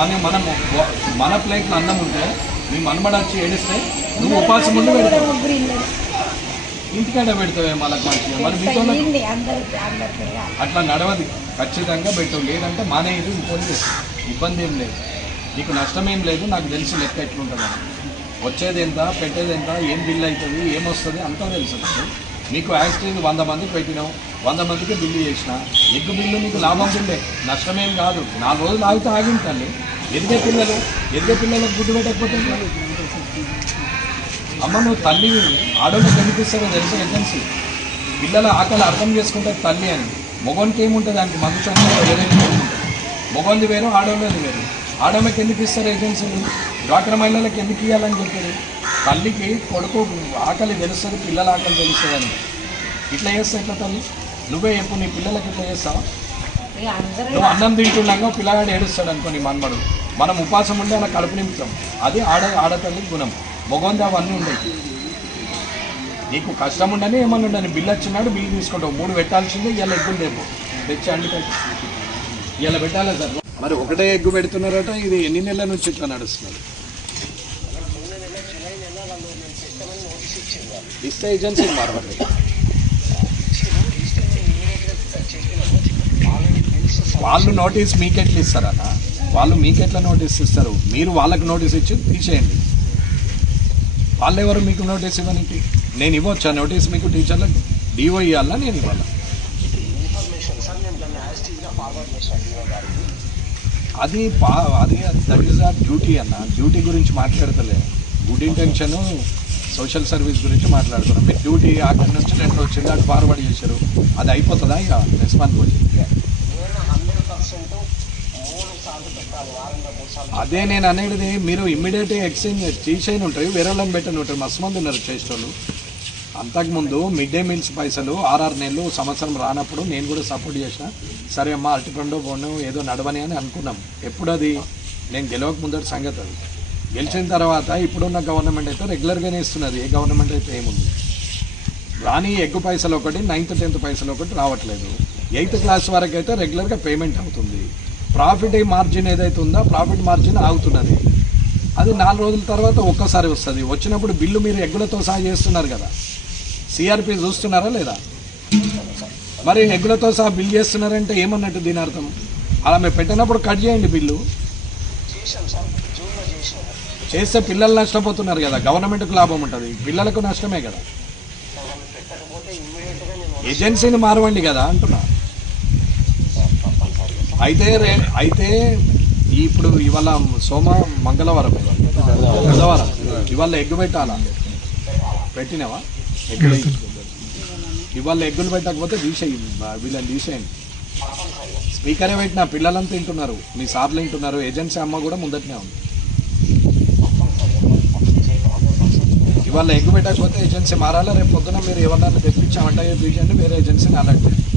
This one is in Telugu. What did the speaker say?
మన మనం మన ప్లేట్లో అన్నం ఉంటే మీ మనమడ వచ్చి ఏడిస్తే నువ్వు ఉపాసం ముందు పెడతావు. ఇంటికాడ పెడతావే మంచిగా. మరి మీతో అట్లా నడవది. ఖచ్చితంగా పెట్టవు. లేదంటే మానేది ఇంకోటి ఇబ్బంది ఏం లేదు. నీకు నష్టం ఏం లేదు. నాకు తెలిసి లెక్క ఎట్లుంటుందని. వచ్చేది ఎంత పెట్టేది ఎంత ఏం బిల్ అవుతుంది ఏమొస్తుంది అంతా తెలుసు. నాకు నీకు యాక్సిడెంట్ వంద మందికి పెట్టినావు వంద మందికి బిల్లు చేసిన ఎగ్గు బిల్లు నీకు లాభం బిల్లే. నష్టమేం కాదు. నాలుగు రోజులు ఆగితే ఆగింది తల్లి. ఎదిగే పిల్లలు ఎదిగే పిల్లలకు గుడ్డు పెట్టకపోతే అమ్మ నువ్వు తల్లి ఆడోళ్ళకి కనిపిస్తారో తెలిసే ఏజెన్సీ? పిల్లల ఆకలి అర్థం చేసుకుంటే తల్లి అని. మొగోనికి ఏముంటుంది దానికి? మందు చంద్ర ఏదైనా ఉంటుంది మొగోంది వేరు ఆడోళ్ళది వేరు. ఆడోళ్ళకి ఎందుకు ఇస్తారు ఏజెన్సీలు డ్వాక్రా మహిళలకు ఎందుకు ఇవ్వాలని చెప్పారు? తల్లికి కొడుకు ఆకలి తెలుస్తుంది పిల్లల ఆకలి తెలుస్తుంది అని ఇట్లా చేస్తే ఎట్లా తల్లి? నువ్వే చెప్పు నీ పిల్లలకి ఇట్లా చేస్తావా? నువ్వు అన్నం తింటుండగా పిల్లగాడు ఏడుస్తాడు అనుకో నీ మన్మడు. మనం ఉపాసం ఉండి అలా కడుపు నింపుతాం. అది ఆడ ఆడతల్లి గుణం. మొగంది అవన్నీ ఉండేవి నీకు కష్టం ఉండని ఏమన్నా ఉండని బిల్లు వచ్చినాడు బిల్లు తీసుకుంటావు. మూడు పెట్టాల్సిందే ఇలా ఎగ్గులు లేవు. తెచ్చి అండి ఇలా పెట్టాలి సార్? మరి ఒకటే ఎగ్గు పెడుతున్నారట ఇది ఎన్ని నెలల నుంచి ఇట్లా నడుస్తున్నారు? ఇస్తే ఏజెన్సీ మారవాలి వాళ్ళు నోటీస్ మీకెట్లు ఇస్తారన్న వాళ్ళు మీకెట్లా నోటీస్ ఇస్తారు? మీరు వాళ్ళకి నోటీస్ ఇచ్చి తీసేయండి. వాళ్ళు ఎవరు మీకు నోటీస్ ఇవ్వనికి? నేను ఇవ్వచ్చా నోటీస్ మీకు టీచర్లకు డివో ఇవ్వాలా నేను ఇవ్వాలా? అది పా అది దట్ ఈస్ ఆర్ డ్యూటీ అన్న. డ్యూటీ గురించి మాట్లాడతలే. గుడ్ ఇంటెన్షన్ సోషల్ సర్వీస్ గురించి మాట్లాడుతున్నాం. మీరు డ్యూటీ అక్కడి నుంచి రెండు వచ్చింది? అటు ఫార్వర్డ్ చేశారు. అది అయిపోతుందా ఇక? వచ్చింది అదే నేను అనేది మీరు ఇమ్మీడియట్ ఎక్స్చేంజ్ తీసేయని ఉంటాయి వేరే వాళ్ళని పెట్టని ఉంటారు మస్తు మంది ఉన్నారు చేసేటోళ్ళు అంతకుముందు మిడ్ డే మీల్స్ పైసలు ఆర్ఆర్ నెలలు సంవత్సరం రానప్పుడు నేను కూడా సపోర్ట్ చేసిన సరే అమ్మా అరటిపండు బోను ఏదో నడవని అని అనుకున్నాం. ఎప్పుడు అది నేను గెలవక ముందటి సంగతి అది. గెలిచిన తర్వాత ఇప్పుడున్న గవర్నమెంట్ అయితే రెగ్యులర్గానే ఇస్తున్నది ఏ గవర్నమెంట్ అయితే ఏముంది. రాని ఎగ్గు పైసలు ఒకటి నైన్త్ టెన్త్ పైసలు ఒకటి రావట్లేదు. ఎయిత్ క్లాస్ వరకు అయితే రెగ్యులర్గా పేమెంట్ అవుతుంది. ప్రాఫిట్ మార్జిన్ ఏదైతే ఉందో ప్రాఫిట్ మార్జిన్ ఆగుతున్నది. అది నాలుగు రోజుల తర్వాత ఒక్కసారి వస్తుంది. వచ్చినప్పుడు బిల్లు మీరు ఎగ్గులతో సహా చేస్తున్నారు కదా. సిఆర్పి చూస్తున్నారా లేదా? మరి ఎగ్గులతో సహా బిల్ చేస్తున్నారంటే ఏమన్నట్టు దీని అర్థం? అలా మేము పెట్టినప్పుడు కట్ చేయండి బిల్లు. చేస్తే పిల్లలు నష్టపోతున్నారు కదా. గవర్నమెంట్కి లాభం ఉంటుంది. పిల్లలకు నష్టమే కదా. ఏజెన్సీని మారవండి కదా అంటున్నా. అయితే రే అయితే ఇప్పుడు ఇవాళ సోమ మంగళవారం బుధవారం. ఇవాళ ఎగ్గు పెట్టాలా? పెట్టినావా? ఎగ్గులు ఇవాళ ఎగ్గులు పెట్టకపోతే తీసేయి వీళ్ళని తీసేయండి. స్పీకరే పెట్టిన పిల్లలంతా తింటున్నారు. మీ సార్లు తింటున్నారు. ఏజెన్సీ అమ్మ కూడా ముందటనే ఉంది. ఇవాళ ఎగ్గు పెట్టకపోతే ఏజెన్సీ మారాలా? రేపు పొద్దున మీరు ఎవరన్నా తెప్పించామంటే తీసేయండి వేరే ఏజెన్సీని అలర్ట్ చేయండి